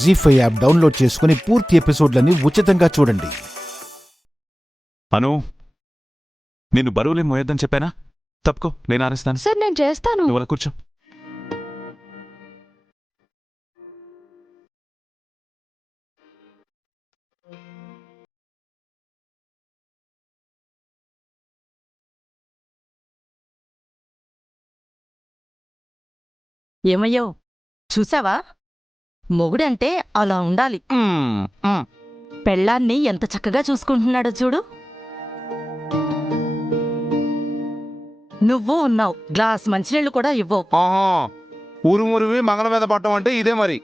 జీ5 app download చేసుకుని పూర్తి ఎపిసోడ్లని ఉచితంగా చూడండి. అను, నేను బరువులే మోయొద్దని చెప్పానా? తప్పుకో, నేను ఆరేస్తాను. సార్ నేను చేస్తాను. నువ్వు అలా కూర్చో. ఏమయ్యో చూసావా, మొగుడంటే అలా ఉండాలి. పెళ్ళాన్ని ఎంత చక్కగా చూసుకుంటున్నాడో చూడు. నువ్వు ఉన్నావు, గ్లాస్ మంచినీళ్ళు కూడా ఇవ్వవు. ఊరుమురివి మంగళ మీద పట్టం అంటే ఇదే మరి.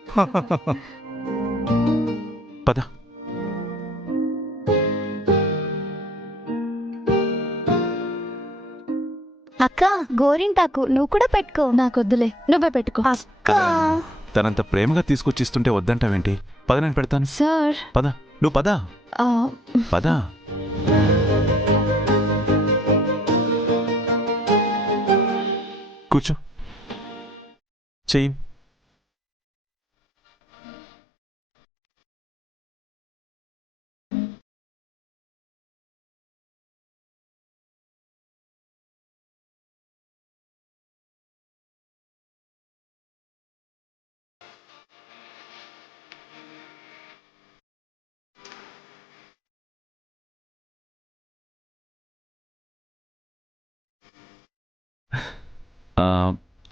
పద. అక్క గోరింటాకు నువ్వు కూడా పెట్టుకో. నాకొద్దులే, నువ్వే పెట్టుకో. అక్క తనంత ప్రేమగా తీసుకొచ్చిస్తుంటే వద్దంటావేంటి? పద, నేను పెడతాను. సార్ పద, నువ్వు పద. పద. కూర్చో. చెయ్యి.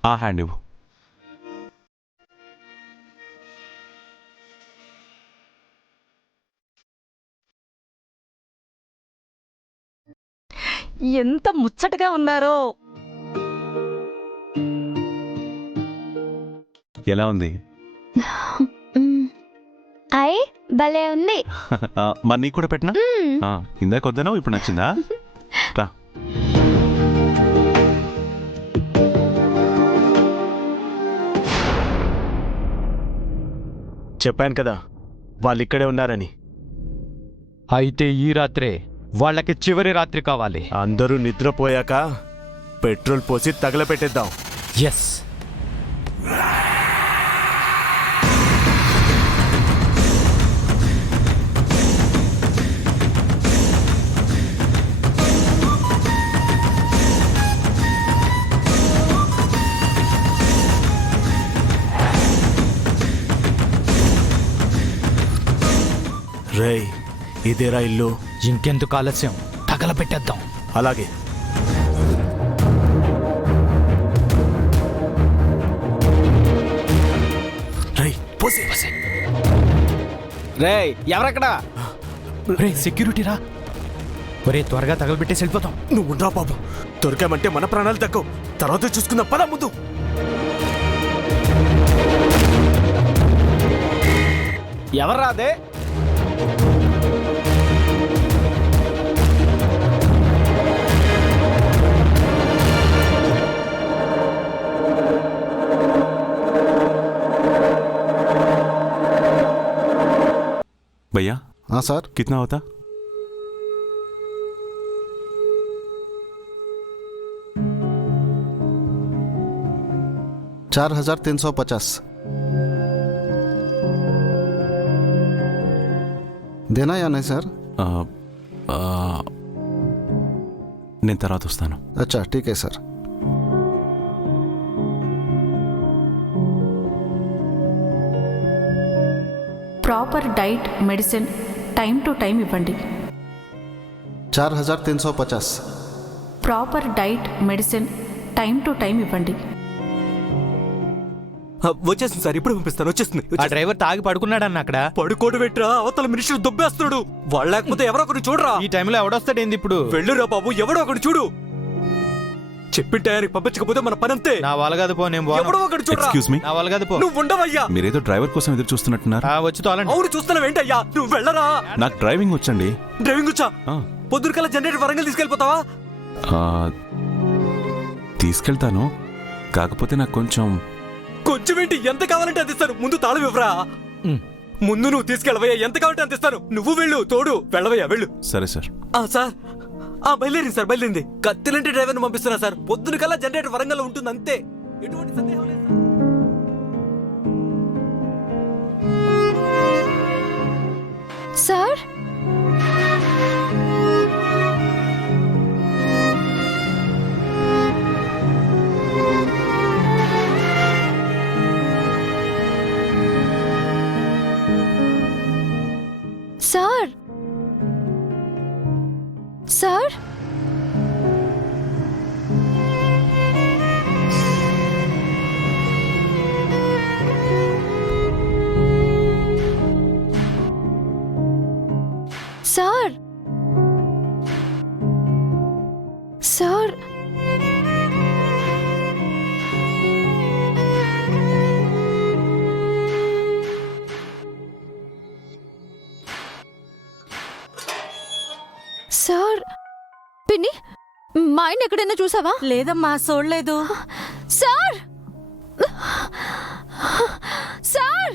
ఆ హ్యాండ్ ఇవ్వు. ఎంత ముచ్చటగా ఉన్నారో. ఎలా ఉంది? అయ్ భలే ఉంది. మరి నీకు కూడా పెట్టినా? ఇందాక వద్దనో ఇప్పుడు నచ్చిందా? రా. చెప్పాను కదా వాళ్ళిక్కడే ఉన్నారని. అయితే ఈ రాత్రే వాళ్ళకి చివరి రాత్రి కావాలి. అందరూ నిద్రపోయాక పెట్రోల్ పోసి తగలపెట్టేద్దాం. ఎస్. రేయ్, ఇదేరా ఇల్లు. ఇంకెందుకు ఆలస్యం, తగలపెట్టేద్దాం. అలాగే. రేయ్, పోసి. రేయ్, ఎవరక్కడా? రే సెక్యూరిటీ రా. ఒరే త్వరగా తగలబెట్టేసి వెళ్ళిపోతాం. నువ్వు ఉండరా బాబు, దొరికామంటే మన ప్రాణాలు దక్కవు. తర్వాత చూసుకుందాం, పద ముందు. ఎవర్రా అదే? भैया। हाँ सर। कितना होता? $4,350 देना या नहीं सर? నేను తర్వాత వస్తాను. अच्छा ठीक है sir. Proper diet medicine time to time ఇవ్వండి. 4,350. Proper diet medicine time to time ఇవ్వండి. వచ్చేసింది సార్, ఇప్పుడు పంపిస్తాను. వచ్చేస్తుంది. ఆ డ్రైవర్ తాగి పడుకున్నాడన్న అక్కడ. పడుకోడు పెట్టరా, అవతల మినిస్టర్ దొబ్బేస్తున్నాడు. వాళ్ళు లేకపోతే ఎవరో ఒకరు చూడరా. ఈ టైంలో ఎవడొస్తాడేంది ఇప్పుడు? వెళ్ళురా బాబు, ఎవడో ఒకడు చూడు. చెప్పిన టయానికి పంపించకపోతే మన పనంతే. నా వాళ్ళ కాదు పో, నేను ఎవడో ఒకడు చూడరా. ఎక్స్క్యూజ్ మీ, నా వాళ్ళ కాదు పో. నువ్వు ఉండవయ్యా. మీరేదో డ్రైవర్ కోసం ఎదురు చూస్తున్నట్టున్నారు. వచ్చి తోలండి. అవును చూస్తున్నావు ఏంటయ్యా, నువ్వు వెళ్ళరా. నాకు డ్రైవింగ్ వచ్చండి. డ్రైవింగ్ వచ్చా? పొద్దున జనరేటర్ వరంగల్ తీసుకెళ్ళిపోతావా? తీసుకెళ్తాను, కాకపోతే నాకు కొంచెం ఏంటి, ఎంత కావాలంటే అందిస్తాను. ముందు తాళం ఇవ్వరా. ముందు నువ్వు తీసుకెళ్ళవయ్యా, ఎంత కావాలంటే అందిస్తాను. నువ్వు వెళ్ళు, తోడు వెళ్ళవయ్యా, వెళ్ళు. సరే సార్. సార్ బయలుదేరింది సార్, బయలుదేరింది. కత్తిలంటే డ్రైవర్ని పంపిస్తున్నా సార్. పొద్దున జనరేటర్ వరంగల్ ఉంటుంది, అంతే. ఎటువంటి సందేహం లేదు. సార్ పిన్ని మా ఆయన ఎక్కడైనా చూసావా? లేదమ్మా చూడలేదు. సార్ సార్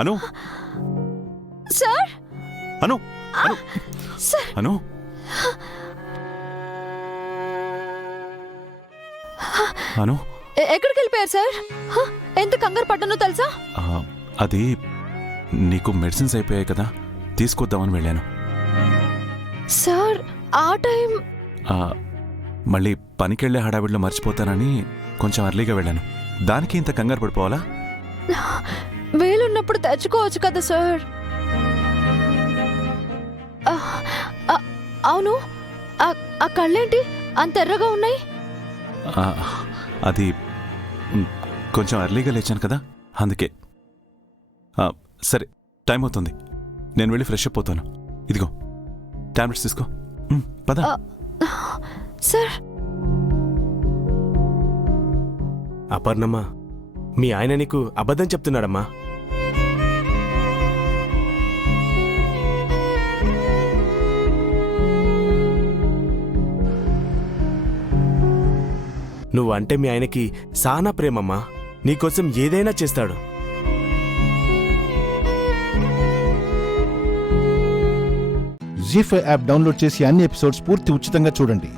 అను సార్ అను అను సార్ అను అను ఎక్కడికి వెళ్ళిపోయారు సార్? ఎంత కంగారు పడ్డానో తెలుసా? ఆ, అది నీకు మెడిసిన్స్ అయిపోయాయి కదా, తీసుకొద్దామని వెళ్ళాను. సార్ ఆ టైం ఆ, మళ్ళీ పనికెళ్ళే హడావిడిలో మర్చిపోతానని కొంచెం అర్లీగా వెళ్ళాను. దానికి ఇంత కంగారు పడిపోవాలా? వేలున్నప్పుడు తెచ్చుకోవచ్చు కదా సార్. అవును ఆ కళ్ళేంటి అంత ఎర్రగా ఉన్నాయి? ఆ, అది కొంచెం అర్లీగా లేచాను కదా, అందుకే. ఆ, సరే, టైం అవుతుంది, నేను వెళ్ళి ఫ్రెష్ అప్ అవుతాను. ఇదిగో టాబ్లెట్స్ తీసుకో. పద. సార్ అపర్ణమ్మా, మీ ఆయన నీకు అబద్ధం చెప్తున్నాడమ్మా. నువ్వంటే మీ ఆయనకి సానా ప్రేమమ్మా, నీకోసం ఏదైనా చేస్తాడు. జీ5 యాప్ డౌన్లోడ్ చేసి అన్ని ఎపిసోడ్స్ పూర్తి ఉచితంగా చూడండి.